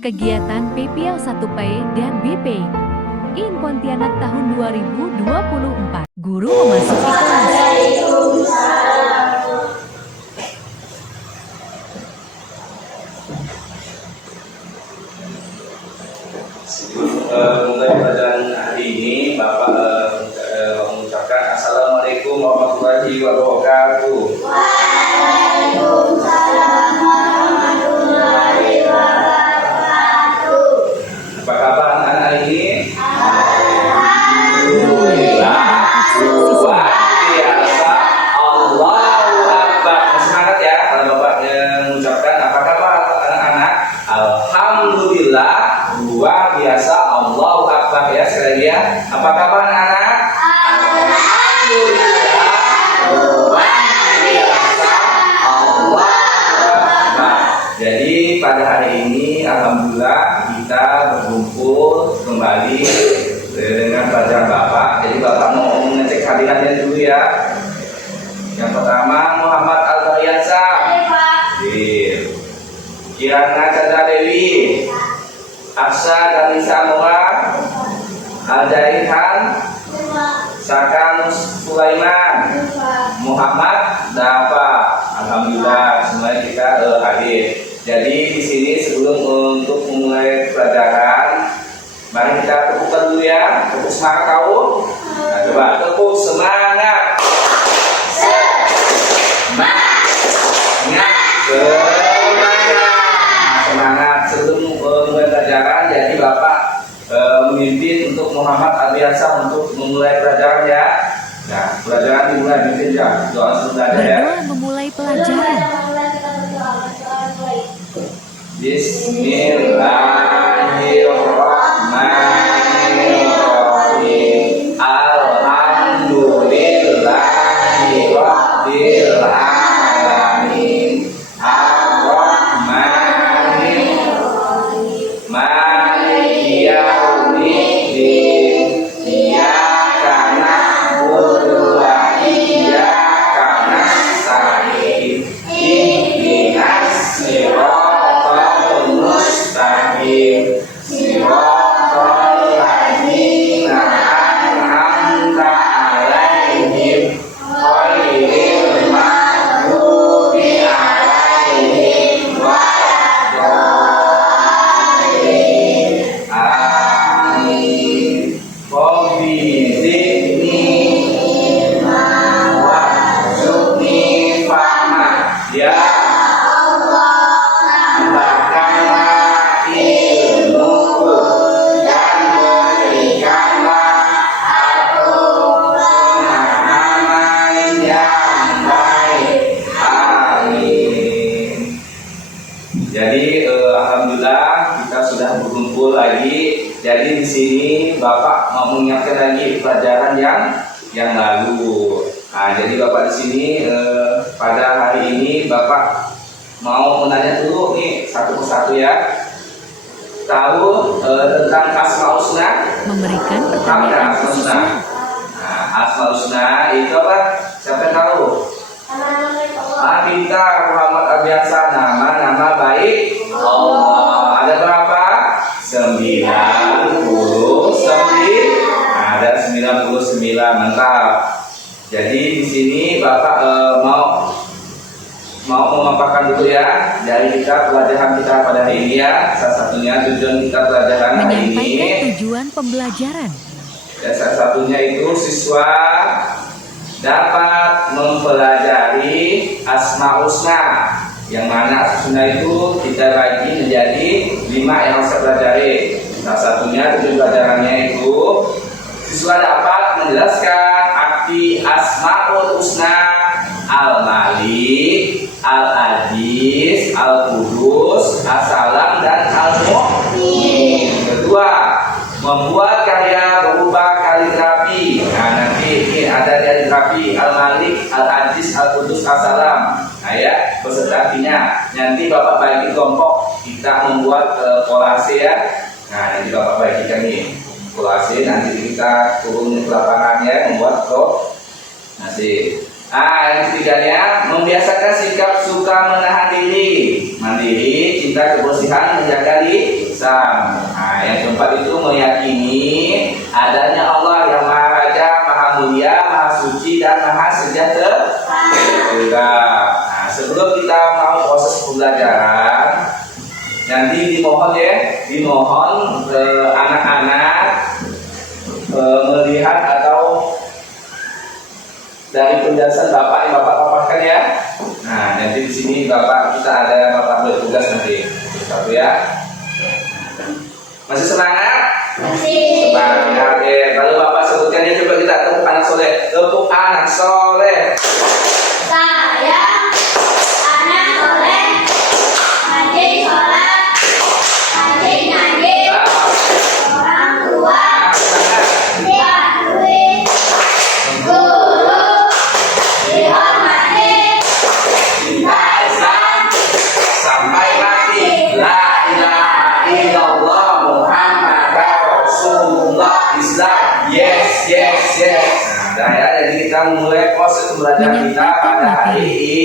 Kegiatan PPL 1P dan BP IN Pontianak tahun 2024. Guru memasuki kelas. Mulai pelajaran hari ini Bapak mengucapkan Assalamualaikum warahmatullahi wabarakatuh. Waalaikumsalam warahmatullahi wabarakatuh. Apa kabar anak-anak ini? Alhamdulillah. Luar biasa. Allahu Akbar. Semangat ya kalau Bapak mengucapkan apa kabar anak-anak? Alhamdulillah. Luar biasa. Allahu Akbar ya sekali lagi ya. Apa kabar anak-anak? Alhamdulillah. Luar biasa. Allahu Akbar. Jadi pada hari ini alhamdulillah kita berkumpul kembali dengan pelajaran Bapak. Jadi Bapak mau mengecek hadirannya dulu ya. Yang pertama Muhammad Al-Tariansa, Kirana Chandra Dewi, Aksa Dalisa Mora, Al-Jaihan, Sakan Sulaiman, Muhammad Dafa. Alhamdulillah semuanya kita hadir. Jadi di sini sebelum untuk memulai pelajaran, mari kita tepukkan dulu ya. Tepuk semangat kau. Nah, coba tepuk semangat. Semangat sebelum mulai pelajaran. Jadi Bapak memimpin untuk Muhammad Albiansa untuk memulai pelajaran ya. Nah, pelajaran dimulai mungkin ya. Doa sebelum belajar ya. Berdoa memulai pelajaran. Bismillahirrahmanirrahim. Alhamdulillahirabbil alamin. Ar-Rahmanirrahim. Maliki yaumiddin. Iyyaka na'budu wa iyyaka nasta'in. Ihdinas siratal mustaqim. Siratal ladzina an'amta 'alaihim ghairil maghdubi 'alaihim waladdallin. Amin. Rabbi zidni ilma warzuqni fahma. Ya tambahkanlah ilmuku dan berikanlah aku pemahaman yang baik. Amin. Jadi alhamdulillah kita sudah berkumpul lagi. Jadi di sini Bapak mau mengingatkan lagi pelajaran yang lalu. Nah, jadi Bapak di sini pada hari ini Bapak mau menanya dulu nih satu persatu ya. Tahu tentang Asmaul Husna? Memberikan Tahu pertanyaan Asmaul khusus. Husna? Nah, Asmaul Husna itu apa? Siapa yang tahu? Pintar Muhammad Albiansa, nama baik Allah. Ada berapa? 99. Ada 99, mantap. Jadi di sini Bapak mau memaparkan dulu ya dari kita pelajaran kita pada hari ini ya. Salah satunya tujuan kita pelajaran hari Menyampaikan ini. tujuan pembelajaran. Dan salah satunya itu siswa dapat mempelajari Asmaul Husna, yang mana Husna itu kita bagi menjadi 5 yang harus kita pelajari. Salah satunya tujuan pelajarannya itu siswa dapat menjelaskan arti Asmaul Husna: Al-Malik, Al-Aziz, Al-Qudus, As-Salam, dan Al-Mu'min. Kedua, membuat karya berupa kaligrafi. Nah, nanti ini ada kaligrafi Al-Malik, Al-Aziz, Al-Qudus, As-Salam. Nah ya, beserta artinya. Nanti Bapak bagi kelompok, kita membuat kolase ya. Nah, nanti Bapak bagikan nih kolase. Nanti kita turun ke lapangan ya, membuat kolase. Yang ketiganya membiasakan sikap suka menahan diri, mandiri, cinta kebersihan, menjaga lisan. Yang keempat itu meyakini adanya Allah yang Maha Raja, Maha Mulia, Maha Suci dan Maha Sejahtera. Sebelum kita mau proses pembelajaran, nanti dimohon anak-anak melihat atau dari penjelasan Bapak yang Bapak paparkan ya. Nanti di sini Bapak kita ada Bapak bertugas nanti. Satu ya. Masih semangat? Masih. Semangat ya. Kalau Bapak sebutkan ya, coba kita tepuk anak soleh. Tepuk anak soleh. Saya anak soleh, rajin sholat, rajin ngaji, orang tua diakui, guru dihormati, cinta Islam Sampai mati. La ilaha illallah Muhammadar Rasulullah Islam. Yes. Jadi kita mulai proses pembelajaran kita pada hari ini.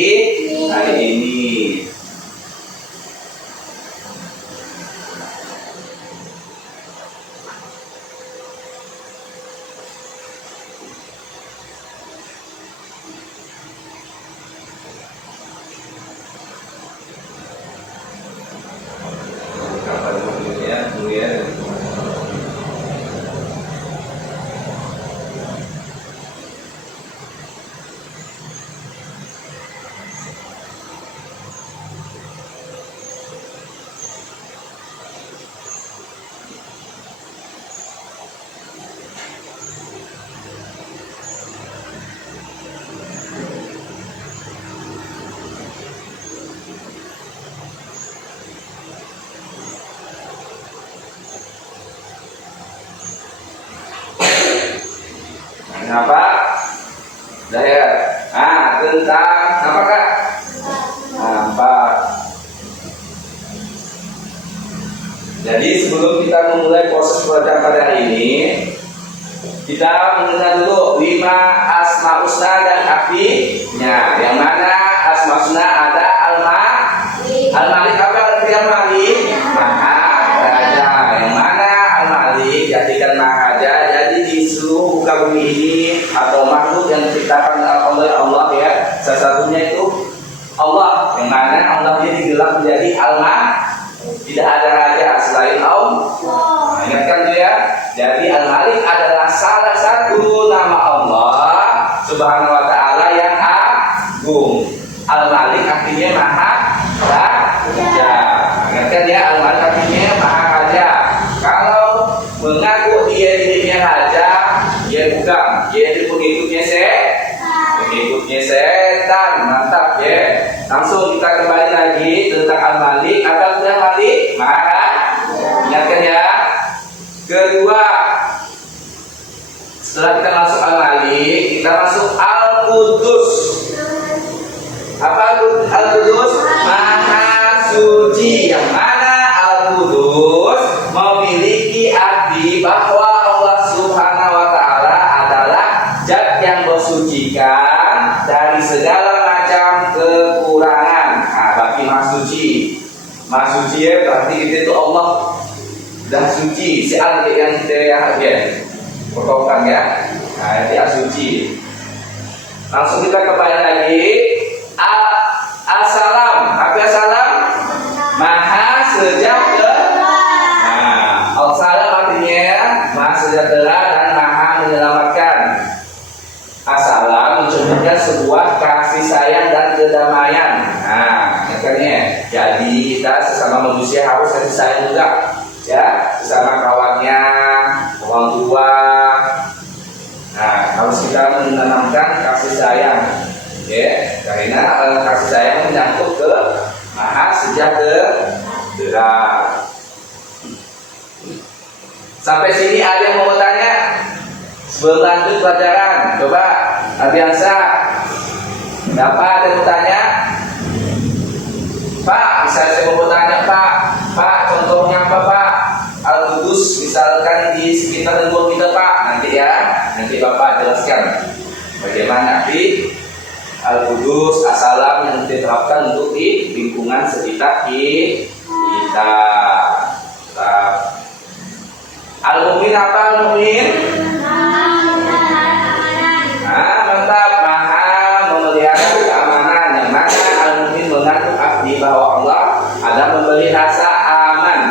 Apa? Daya. Tentang apa Kak? Apa? Jadi sebelum kita memulai proses pelajaran pada hari ini, kita mengenal dulu 5 asma husna dan artinya. Yang mana asma husna ada Al-Malik apa arti Al-Malik? Maha Raja. Yang mana Al-Malik jadikan Maha Raja. Jadi di seluruh muka bumi ini atau makhluk yang diciptakan oleh Allah ya, salah satunya itu Allah, yang mana Allah ini digelar menjadi Al-Malik. Tidak ada raja selain Allah. Ingatkan tuh ya. Jadi Al-Malik adalah salah satu nama Allah Subhanahu wa taala yang agung. Al-Malik artinya Maha Raja. Ingatkan ya, Al-Malik artinya Maha Raja. Kalau mengaku dia dirinya raja, dia bukan. Dia itu pengikutnya setan. Mantap ya. Langsung kita kembali lagi tentang Al-Malik. Apa itu Al-Malik? Maha. Ingatkan ya. Kedua, setelah kita masuk Al-Malik, kita masuk Al-Qudus. Apa Al-Qudus? Maha Suci. Yang mana Al-Qudus memiliki arti bahwa Allah Subhanahu wa taala adalah zat yang bersucikan dari segala macam kekurangan. Bagi Maha Suci. Maha Suci ya, berarti itu Allah dah suci. Si al yang kita potongkan ya. Dia suci. Langsung kita kembali lagi. As-salam. Apa salam? Maha sejahtera. Al-salam artinya Maha sejahtera dan Maha menyelamatkan. As-salam mencerminkan sebuah kasih sayang dan kedamaian. Makanya jadi kita sesama manusia harus kasih sayang juga. Ya, sesama kawannya, orang tua. Harus kita menanamkan kasih sayang. Ya, karena kasih sayang menyangkut ke Maha Sejahtera. Sampai sini ada yang mau bertanya? Sebelum lanjut pelajaran, coba Abiansa. Dapat ada yang bertanya? Pak, misalnya saya mau bertanya Pak, contohnya apa Pak? Al-Qudus misalkan di sekitar lingkungan kita Pak, nanti Bapak jelaskan bagaimana arti Al-Qudus, As-Salam yang diterapkan untuk di lingkungan sekitar kita. Al-Mu'min apa Al-Mu'min? Nah, mantap, maha memelihara keamanan. Yang mana Al-Mu'min mengandung arti bahwa Allah ada memberi rasa aman.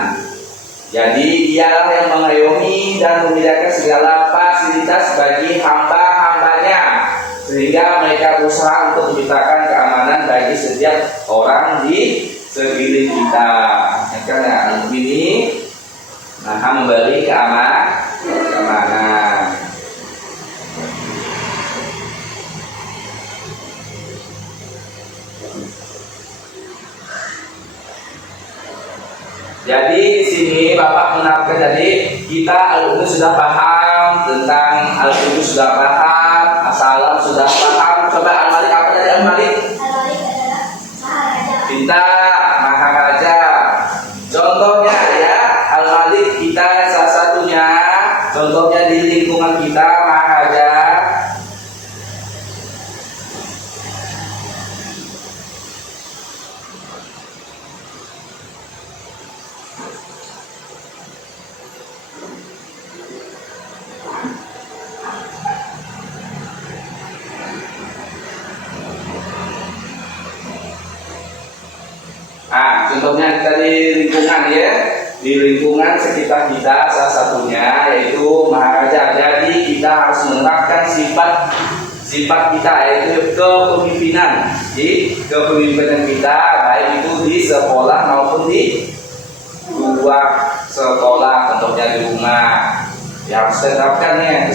Jadi dialah yang mengayomi dan menyediakan segala fasilitas bagi hamba-hambanya, sehingga mereka berusaha untuk menciptakan keamanan bagi setiap orang di sekeliling kita. Karena Al-Mu'min ini maha memberi keamanan. Jadi di sini Bapak menerapkan, jadi kita Al-Qudus sudah paham tentang Al-Qudus, sudah paham As-Salam, sudah paham. Coba Al-Malik apa tadi Al-Malik? Al-Malik adalah Maharaja. Cinta Maharaja. Contohnya ya, Al-Malik kita salah satunya, contohnya di lingkungan kita Maharaja. Nah, contohnya kita di lingkungan ya, di lingkungan sekitar kita salah satunya yaitu Maharaja. Jadi kita harus menerapkan sifat kita yaitu kepemimpinan. Di kepemimpinan kita baik itu di sekolah maupun di luar sekolah, contohnya di rumah. Ya harus diterapkan ya,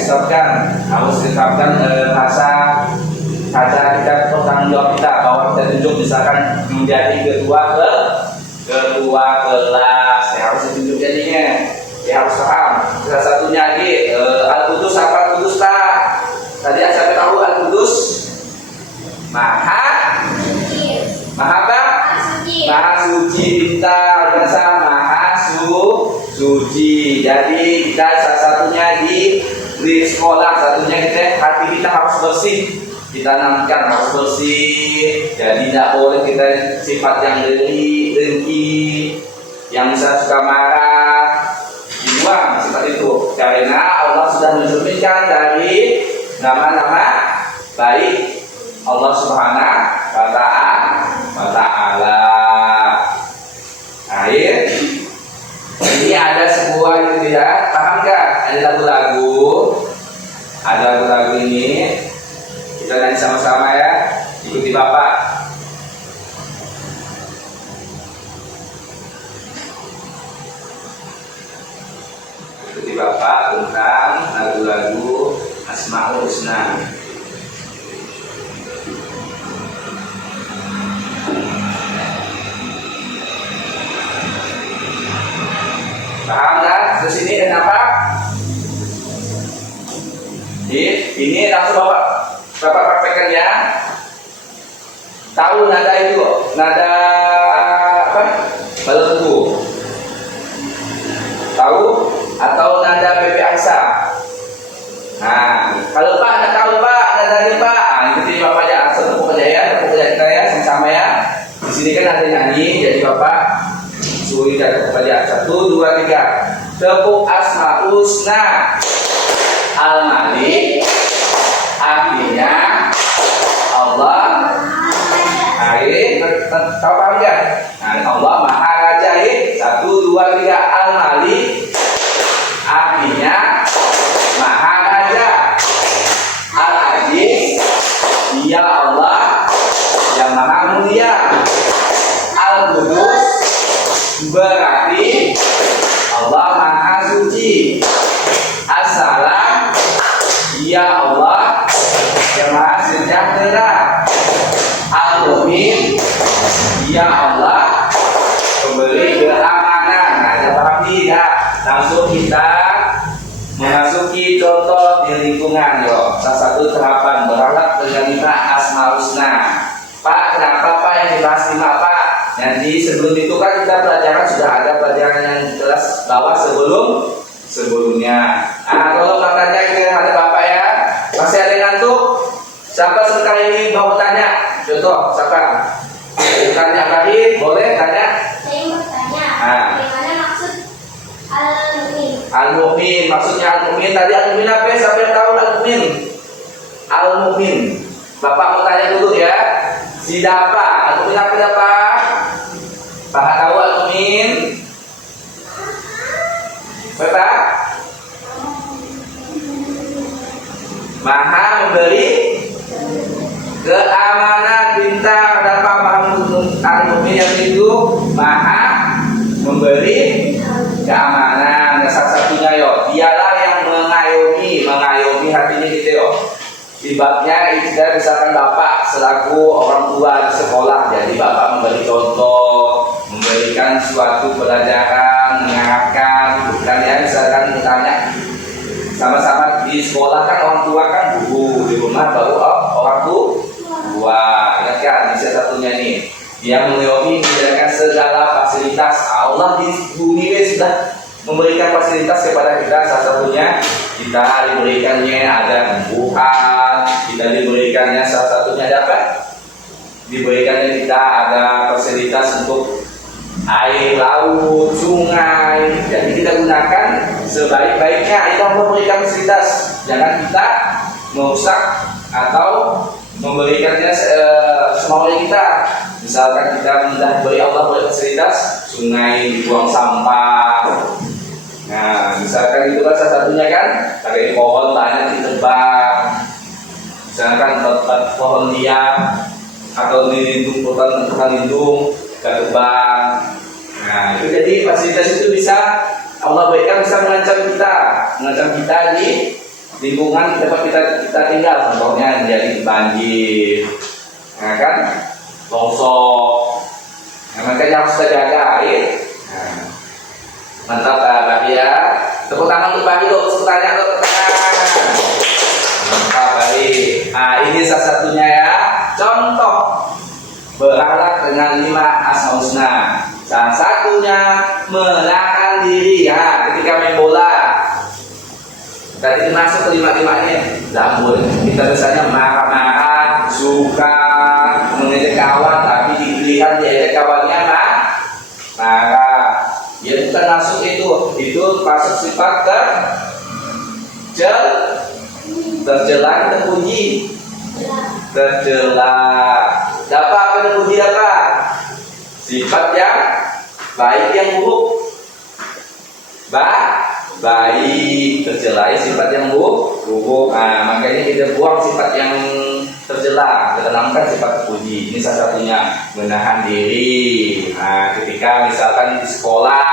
harus diterapkan rasa kita bertanggung jawab kita, bahwa kita tunjuk misalkan menjadi ketua kelas, ya harus ditunjuk jadinya, ya harus paham. Salah satunya lagi Al-Qudus apa Qudus tak? Tadi saya tahu Al-Qudus maha apa? Maha suci, pintar, biasa maha suci. Jadi kita salah satunya di sekolah, satunya kita hati kita harus bersih. Ditanamkan harus bersih, jadi tidak boleh kita sifat yang dengki, yang suka marah, dibuang sifat itu. Karena Allah sudah mencerminkan dari nama-nama baik Allah Subhanahu wa Ta'ala. Air. Ini ada sebuah itu tidak paham nggak? Ada lagu-lagu ini. Kita nyanyi sama-sama ya, ikuti Bapak. Ikuti Bapak tentang lagu-lagu Asmaul Husna. Paham kan? Terus ini kenapa? Ini langsung Bapak praktekkan ya. Tahu nada itu, nada apa? Balas tebu. Tahu? Atau nada PP Angsa. Nah, kalau Pak nggak tahu Pak, nada ini Pak. Nah, ikuti Bapak aja, asal tepuk aja ya, kita ya, sama ya. Di sini kan ada nyanyi, jadi Bapak suruh dan tepuk aja. 1, 2, 3. Tepuk Asmaul Husna. Al-Malik. Artinya Allah tahu paham ya? Nah, Allah Maha Raja. 1, 2, 3. Al-Malik artinya Maha Raja. Al-Aziz dia Allah yang Maha Mulia. Al-Qudus berarti Allah Maha Suci. As-Salam dia Allah yang Maha Sejahtera. Al-Mu'min dia Allah pemberi keamanan. Nah, ada paham tidak? Langsung kita memasuki contoh di lingkungan yo. Salah satu terapan berharap dengan 5 Asmaul Husna. Pak, kenapa Pak yang dibahas 5 Pak? Nanti sebelum itu kan kita pelajaran sudah ada pelajaran yang kelas bawah sebelumnya. Nah, kalau katanya kita ada Bapak ya, masih ada yang ngantuk? Siapa sebentar ini mau tanya? Contoh, siapa? Tanya tadi, boleh tanya? Saya mau tanya, Ah. bagaimana maksud al-mu'min? Al-mu'min, maksudnya al-mu'min tadi al-mu'min apa? Siapa yang tahu al-mu'min? Al-mu'min. Bapak mau tanya dulu ya. Siapa? Al-mu'min apa Bapak? Bapak tahu al-mu'min? Bapak? Maha memberi keamanan, bintang. Dapat al-mu'min yang itu maha memberi keamanan. Salah satunya yo, dialah yang mengayomi hatinya gitu yo. Sebabnya kita misalkan bapak selaku orang tua di sekolah, jadi bapak memberi contoh, memberikan suatu pelajaran, mengarahkan, bukan ya misalkan ditanya sama-sama di sekolah kan orang tua kan guru, di rumah baru orang tua, ingat kan? Ini salah satunya nih. Dia mengayomi menyediakan segala fasilitas. Allah di bumi ini sudah memberikan fasilitas kepada kita. Salah satunya kita diberikannya ada tumbuhan, kita diberikannya salah satunya ada apa? Diberikannya kita ada fasilitas untuk air laut, sungai. Jadi kita gunakan sebaik-baiknya. Itu memberikan fasilitas. Jangan kita merusak atau memberikannya semaunya kita. Misalkan kita sudah beri Allah beri fasilitas, sungai dibuang sampah. Nah, misalkan itu kan salah satunya kan, pakai pohon banyak ditebang. Misalkan tempat pohon liar atau dilindung pohon lindung, kita tebang. Nah, itu jadi fasilitas itu bisa Allah berikan bisa mengancam kita di lingkungan tempat kita tinggal. Contohnya jadi banjir, nah kan, longsor. Nah, makanya harus kita jaga air. Nah, mantap Pak ya. Tepuk tangan untuk Pak dulu. Tepuk tangan untuk mantap baik. Nah, ini salah satunya ya. Contoh berakhlak dengan 5 asmaul husna. Salah satunya menahan diri ya ketika main bola. Tadi masuk ke 5-5-nya. Namun kita biasanya marah-marah, suka mengejek kawan, tapi dilihat dia kawannya marah. Ya bukan masuk itu masuk sifat tercela, terpuji, tercela. Dapat apa terpuji apa? Sifat yang baik yang buruk. Baik, tercela sifat yang buruk. Nah, makanya kita buang sifat yang tercela, kita tanamkan sifat terpuji. Ini salah satunya menahan diri. Nah, ketika misalkan di sekolah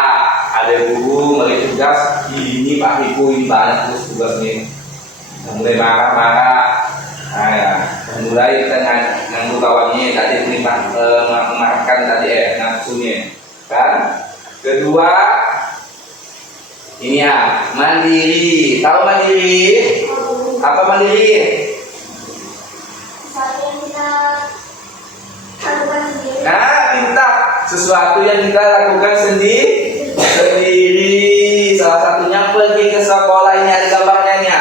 ada guru memberi tugas, ini Pak Ibu ini banyak tugas nih, mulai marah-marah. Nah, ya, mulai kita nganggu kawannya tadi memarahkan tadi nafsunya, kan? Kedua, ini ya mandiri. Tahu mandiri? Apa mandiri? Minta sesuatu yang kita lakukan sendiri. Salah satunya pergi ke sekolah, ini ada gambarnya nih.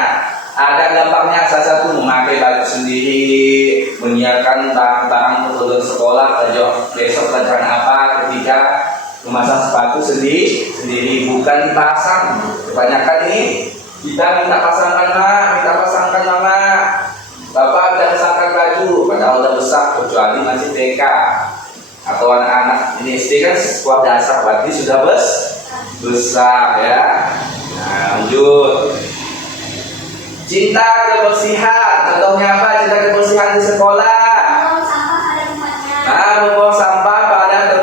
Ada gambarnya salah satu memakai baju sendiri, menyiapkan barang-barang untuk sekolah, besok pelajaran apa, ketika memasang sepatu sendiri bukan dipasang. Kebanyakan ini kita minta pasangkan mama. Bapak udah pasangkan baju, padahal udah besar, kecuali masih TK atau anak-anak ini SD kan sekolah dasar, berarti sudah besar ya. Nah, lanjut. Cinta kebersihan, contohnya apa? Cinta kebersihan di sekolah. Membuang sampah pada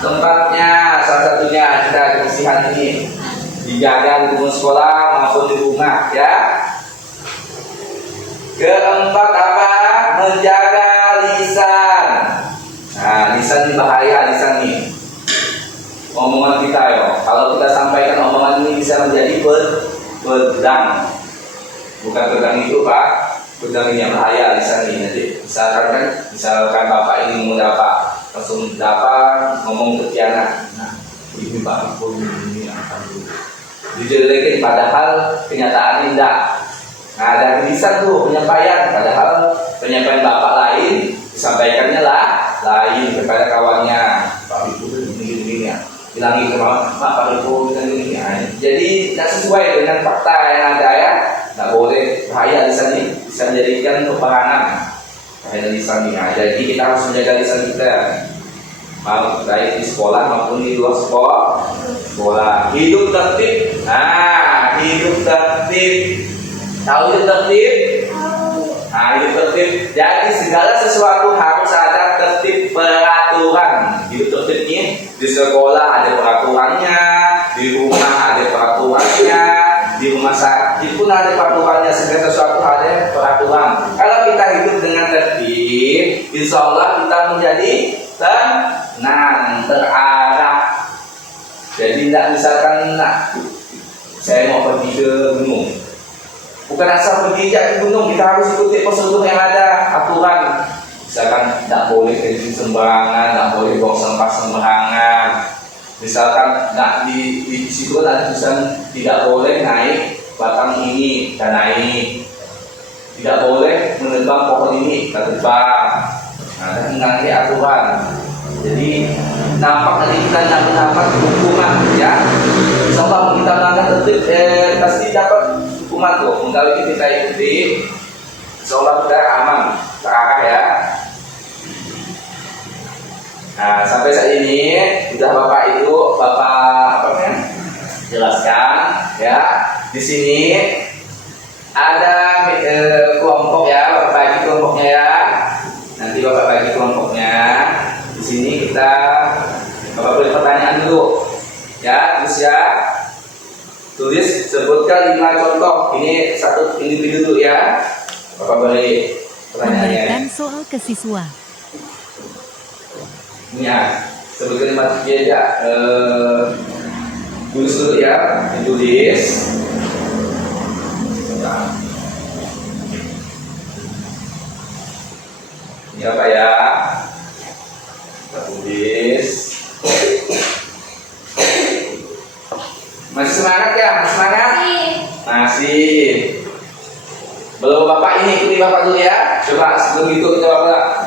tempatnya. Salah satunya cinta kebersihan ini dijaga di sekolah maupun di rumah ya. Keempat apa? Menjaga lisan. Nah, lisan ini bahaya, lisan ini. Omongan kita ya. Kalau kita sampaikan omongan ini bisa menjadi pedang. Bukan pedang itu Pak. Pedang ini yang bahaya, lisan ini. Jadi misalkan Bapak ini mau dapat, langsung dapat ngomong ketiana. Nah, ini Pak ini akan dijelekin padahal kenyataan tidak. Nah, ada tulisan tuh penyampaian, padahal penyampaian bapak lain disampaikannya lah lain kepada kawannya. Pak Ibu tuh gini ya, bilangi ke mama, Pak Ibu gini. Nah, jadi tidak sesuai dengan fakta yang ada ya. Tidak boleh, bahaya lisan ini bisa menjadikan peperangan. Bahaya lisan ini. Nah, jadi kita harus menjaga lisan kita, mau baik di sekolah maupun di luar sekolah. Hidup tertib. Nah, hidup tertib. Tahu hidup tertib? Nah, hidup tertib. Jadi segala sesuatu harus ada tertib peraturan. Hidup tertib ini di sekolah ada peraturannya, di rumah ada peraturannya, di rumah sakit pun ada peraturannya. Segala sesuatu ada peraturan. Kalau kita hidup dengan tertib, insya Allah kita menjadi tenang, terarah. Jadi tidak misalkan, saya mau pergi ke gunung. Bukan asal pergi ke gunung, kita harus ikuti prosedur yang ada, aturan. Misalkan tidak boleh kencing sembarangan, tidak boleh buang sampah sembarangan. Misalkan di situ ada tulisan tidak boleh naik batang ini, dan naik. Tidak boleh menebang pohon ini, kita tebang. Nah, dan nanti aturan. Jadi nampak nanti kita dapat hukuman, ya. Insyaallah kita melanggar tertib, pasti dapat hukuman tuh. Kalau kita ikuti, insyaallah kita aman, terarah ya. Nah, sampai saat ini sudah Bapak jelaskan ya. Di sini ada kelompok ya, Bapak bagi kelompoknya ya. Nanti Bapak bagi kelompoknya. Di sini Bapak boleh pertanyaan dulu ya, terus ya tulis sebutkan 5 contoh. Ini satu individu dulu ya. Bapak boleh pertanyaannya. Memberikan soal ke siswa. Ya, sebutkan 5 ya. Tulis dulu ya, ditulis. Nah. Ini apa ya? Kita tulis. Masih semangat ya? Masih semangat? Masih. Belum Bapak ini, ikuti Bapak dulu ya. Coba sebelum itu kita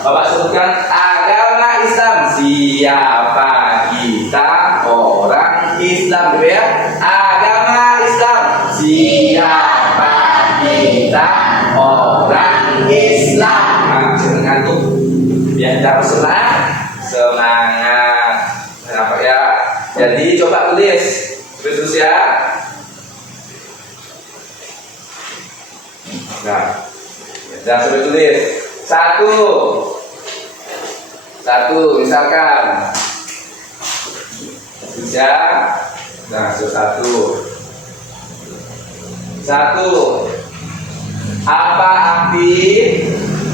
Bapak sebutkan agama Islam. Siapa kita? Orang Islam, gitu ya. Agama Islam. Siapa kita? Orang Islam. Nah, ngantuk. Biar kita semangat. Kenapa ya? Jadi coba tulis terus ya. Nah, jangan sampai tulis. Satu misalkan. Tulis ya. Nah, satu. Apa arti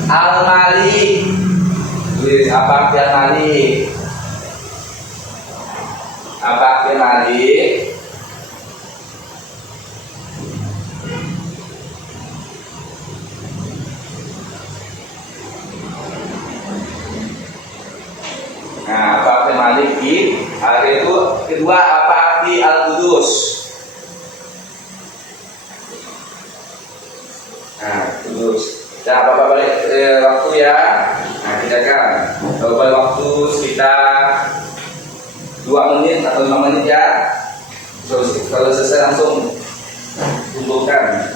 al-malik? Tulis apa arti al-malik? Apa arti al-malik? Nah, apa arti al-malik? Itu kedua, apa arti al-qudus? Nah, terus. Nah, Bapak balik waktu ya. Nah, kita kan kalau balik waktu sekitar 2 menit atau 5 menit ya. Terus kalau selesai langsung kumpulkan.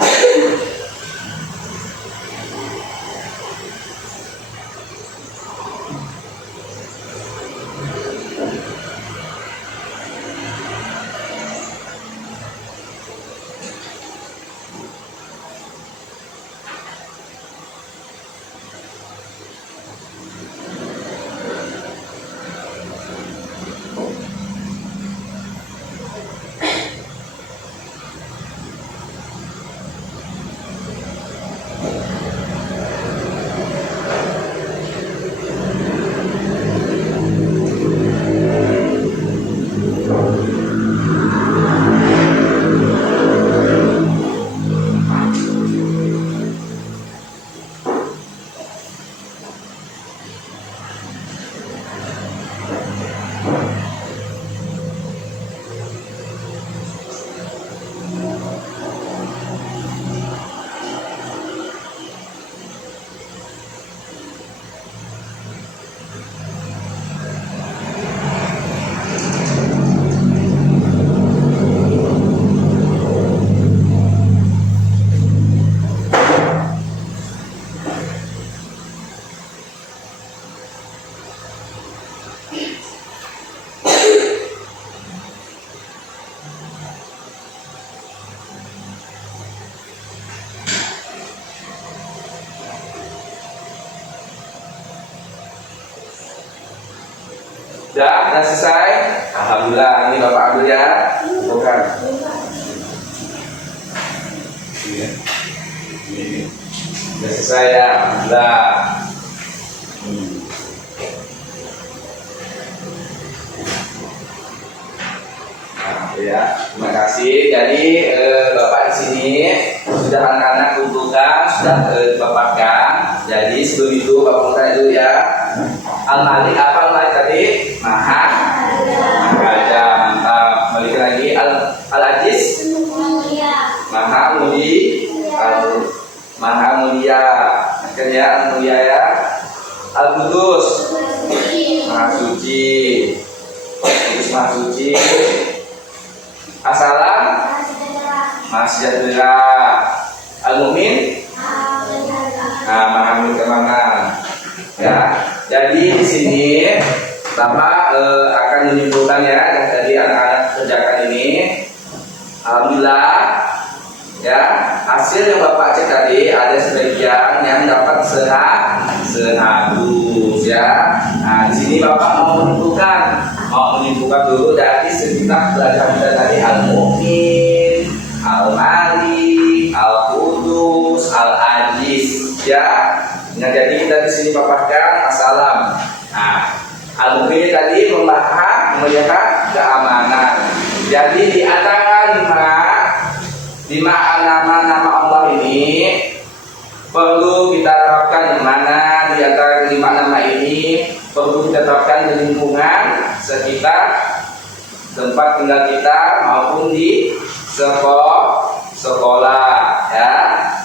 Sudah selesai? Alhamdulillah, ini Bapak ambil ya. Bukan. Ini. Sudah selesai ya, Alhamdulillah. Ya, terima kasih. Jadi Bapak di sini sudah anak-anak kumpulkan, sudah dipapatkan. Jadi sebelum itu Bapak mulai dulu ya. Al-Malik apa Al-Malik tadi? Maha Raja, mantap. Balik lagi Al-Aziz Maha Mudi, Maha Mulia. Akhirnya Al-Mulia ya. Al-Qudus Maha Suci, Kudus Maha Suci. Assalam Maha Sejahtera. Al-Mu'min Maha Kemenangan. Ya, jadi di sini Bapak akan menyimpulkan ya yang tadi anak-anak kerjakan ini. Alhamdulillah ya, hasil yang Bapak cek tadi ada sebagian yang dapat sehabis ya. Nah, di sini Bapak mau menyimpulkan dulu dari sekitar belajar kita tadi Al-Mu'min, Al-Malik, Al-Qudus, Al-Aziz ya. Nah, jadi kita di sini paparkan assalam. Nah, Al-Mu'min tadi melihat keamanan. Jadi di antara lima nama-nama Allah ini perlu kita terapkan yang mana di antara kelima nama ini perlu kita terapkan di lingkungan sekitar tempat tinggal kita maupun di sekolah ya.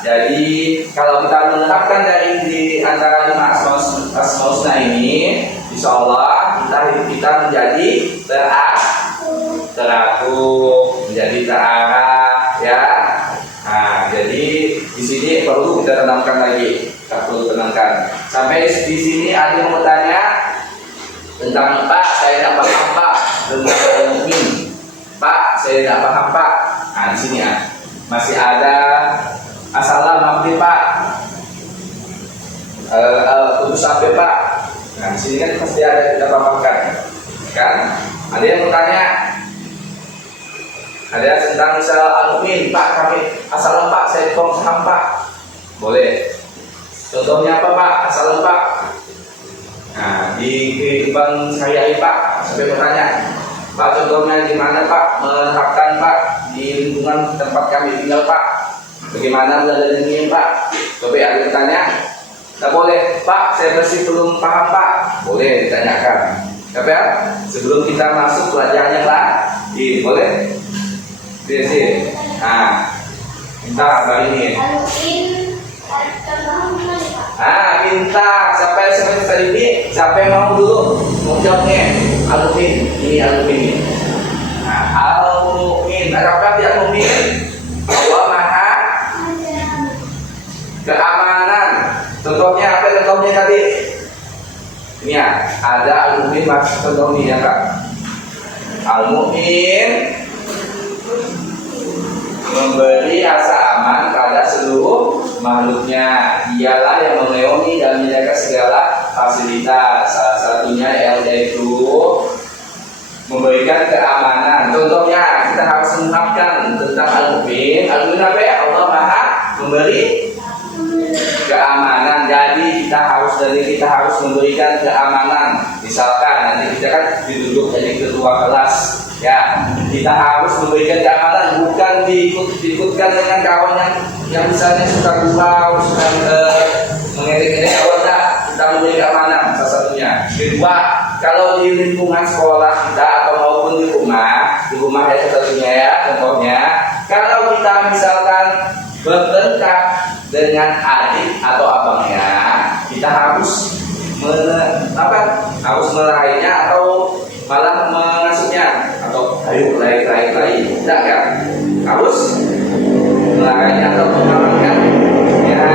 Jadi kalau kita menerapkan dari di antara lima asmaul husna ini, insya Allah kita menjadi teratur, menjadi terarah ya. Nah, jadi di sini perlu kita tenangkan lagi, kita perlu tenangkan. Sampai di sini ada yang mau bertanya tentang Pak, saya tidak paham Pak tentang Al-Mu'min. Pak, saya tidak paham Pak. Nah, di sini ya masih ada assalam mampir Pak. Putus apa Pak? Nah, di sini kan pasti ada kita paparkan, kan? Ada yang bertanya. Ada tentang misal Al-Mu'min, Pak kami assalam Pak, saya kurang paham Pak. Boleh. Contohnya apa Pak? Assalam Pak. Nah, di kehidupan sehari-hari Pak, sampai bertanya, Pak contohnya gimana Pak menerapkan Pak di lingkungan tempat kami tinggal Pak? Bagaimana belajar ini Pak? Coba ada yang tanya. Tak boleh Pak, saya masih belum paham Pak. Boleh ditanyakan. Tapi ya, sebelum kita masuk pelajarannya Pak, boleh? Sini. Nah, minta kali ini. Minta siapa yang ini? Siapa yang mau dulu? Mau jawabnya? Al-Mu'min. Ini Al-Mu'min. Nah, Al-Mu'min. Ada apa dia Al-Mu'min? Allah Maha keamanan. Contohnya apa contohnya tadi? Ini ya, ada Al-Mu'min maksud contohnya ya Kak. Al-Mu'min memberi rasa aman pada seluruh makhluknya. Dialah yang mengayomi dan menjaga segala fasilitas. Salah satunya yaitu memberikan keamanan. Contohnya kita harus menerapkan tentang Al-Mu'min. Al-Mu'min apa ya? Allah Maha memberi keamanan. Jadi kita harus memberikan keamanan. Misalkan nanti kita kan duduk jadi ketua kelas. Ya, kita harus memberikan keamanan, bukan diikutkan dengan kawan yang misalnya suka gurau, suka mengedek-edek kawan. Kita memberi keamanan salah satunya. Kedua, kalau di lingkungan sekolah kita atau maupun di rumah ya salah satunya ya, contohnya kalau kita misalkan bertengkar dengan adik atau abangnya, kita harus harus meraihnya atau malah mengasuhnya atau ayo lain tidak kan? Harus meraihnya atau mengamankan ya.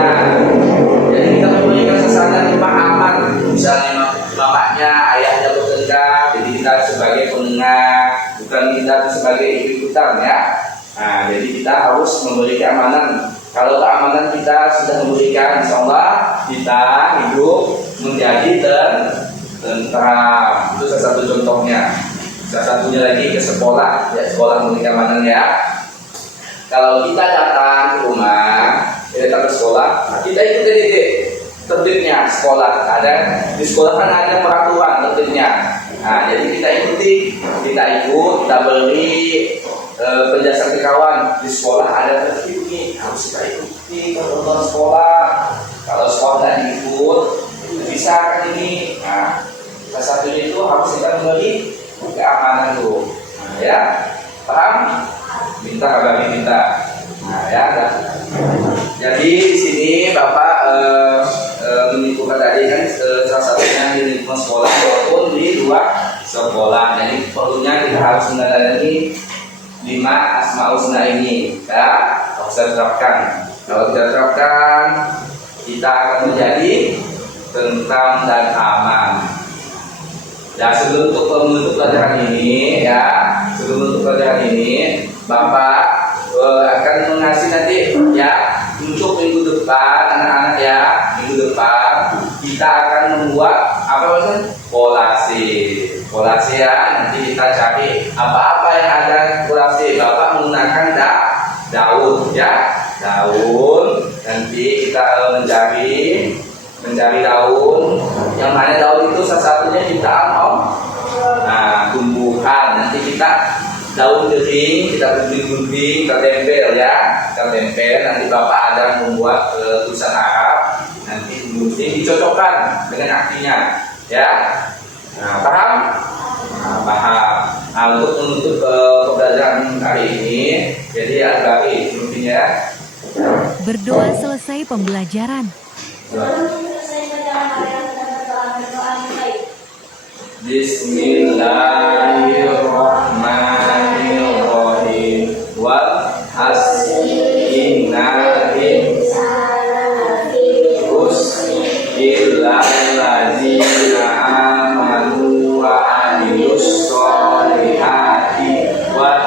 Jadi kita memberikan suasana aman. Misalnya mamanya, ayahnya bertengkar, jadi kita sebagai pendengar, bukan kita sebagai ikutan ya. Nah, jadi kita harus memberi keamanan. Kalau keamanan kita sudah memberikan, insya Allah kita hidup menjadi tentram. Itu salah satu contohnya. Salah satunya lagi ke sekolah, ya sekolah memberikan keamanan ya. Kalau kita datang ke rumah, kita datang ke sekolah, kita ikuti didik tertibnya sekolah. Ada di sekolah kan ada peraturan tertibnya. Nah, jadi kita ikuti, kita beri penjelasan ke kawan di sekolah ada tertib nih, harus kita ikuti peraturan sekolah. Kalau sekolah tidak diikut, bisa kan ini. Nah, salah satunya itu harus kita memberi keamanan tuh. Nah, ya, paham? Minta kagak minta. Nah, ya. Jadi di sini Bapak menyimpulkan tadi kan salah satunya di lingkungan sekolah maupun di luar sekolah. Jadi perlunya kita harus mengenali 5 asmaul husna ini. Ya, harus kita terapkan. Kalau kita terapkan, kita akan menjadi tentram dan aman. Ya, sebelum menutup pelajaran ini, Bapak akan mengasih nanti ya untuk minggu depan anak-anak ya, minggu depan kita akan membuat apa maksudnya kolase ya. Nanti kita cari apa-apa yang ada kolase. Bapak menggunakan daun ya, daun. Nanti kita mencari daun yang mana daun itu salah satunya jutaan om. Nah, tumbuhan nanti kita daun kering kita gunting, kita tempel ya, nanti Bapak ada membuat tulisan Arab, nanti gunting dicocokkan dengan artinya ya. Nah, paham? Nah, paham. Nah, untuk menutup pembelajaran hari ini, jadi Al-Baqi intinya Berdoa selesai pembelajaran. Bismillahirrahmanirrahim. Wal asri innal insana illal ladzina amanu wa amilus sholihati wa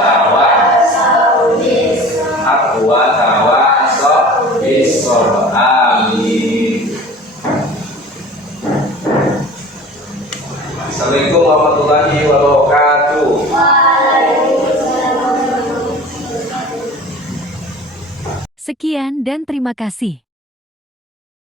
tawassaw bis sabr. Amin. Assalamualaikum warahmatullahi wabarakatuh. Sekian dan terima kasih.